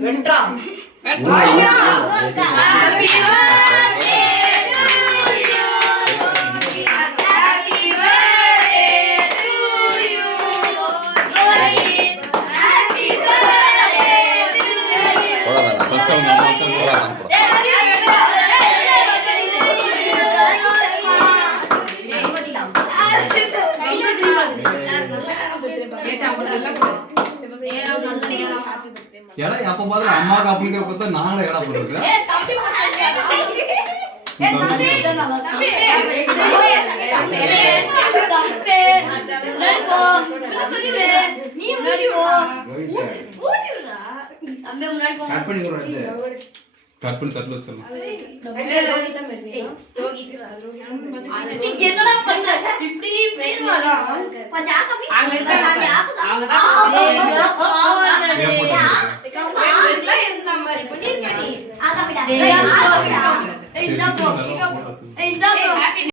வென்றா ஏடா அப்ப பாரு அம்மா காப்பி கொடுத்தா நாங்களே ஏடா போறது கட் பண்ணி தட்டுல வச்சிடலாம். என்னடா பண்ற இப்படி பேர் வரா அங்க இருக்காங்க அவங்க தான் இந்த மாதிரி பண்ணிருக்கீங்க அத விட இந்த ப்ரோ